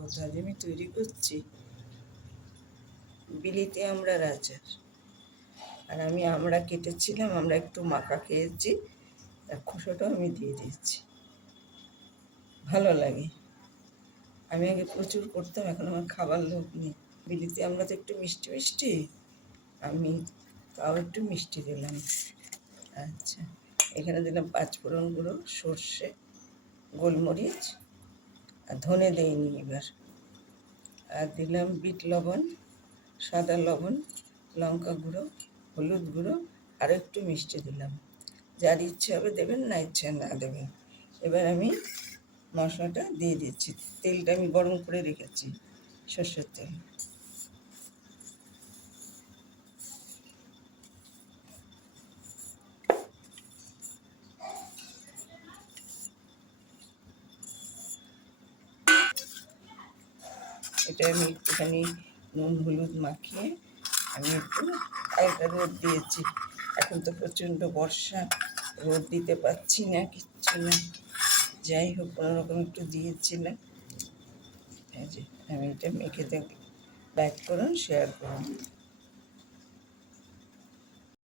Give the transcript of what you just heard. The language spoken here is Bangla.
কথা, আজ আমি তৈরি করছি বিলিতি আমড়ার আচার। আর আমি আমড়া কেটেছিলাম, আমরা একটু মাখা খেয়েছি, তার খোসাটাও আমি দিয়ে দিয়েছি। ভালো লাগে। আমি আগে প্রচুর করতাম, এখন আমার খাবার লোক নেই। বিলিতি আমড়া তো একটু মিষ্টি মিষ্টি, আমি তাও একটু মিষ্টি দিলাম। আচ্ছা, এখানে দিলাম 5 ফোড়ন গুঁড়ো, সর্ষে, গোলমরিচ আর ধনে দেইনি এবার। আর দিলাম বিট লবণ, সাদা লবণ, লঙ্কা গুঁড়ো, হলুদ গুঁড়ো আর একটু মিষ্টি দিলাম। যার ইচ্ছে হবে দেবেন, না ইচ্ছে না দেবেন। এবার আমি মশলাটা দিয়ে দিচ্ছি। তেলটা আমি গরম করে রেখেছি, সর্ষের তেল। এটা আমি একটুখানি নুন হলুদ মাখিয়ে আমি একটু হালকা রোদ দিয়েছি। এখন তো প্রচণ্ড বর্ষা, রোদ দিতে পারছি না, কিচ্ছু না। যাই হোক, কোনোরকম একটু দিয়েছিলাম। এই যে আমি এটা মেখে দেব, লাইক করুন, শেয়ার করুন।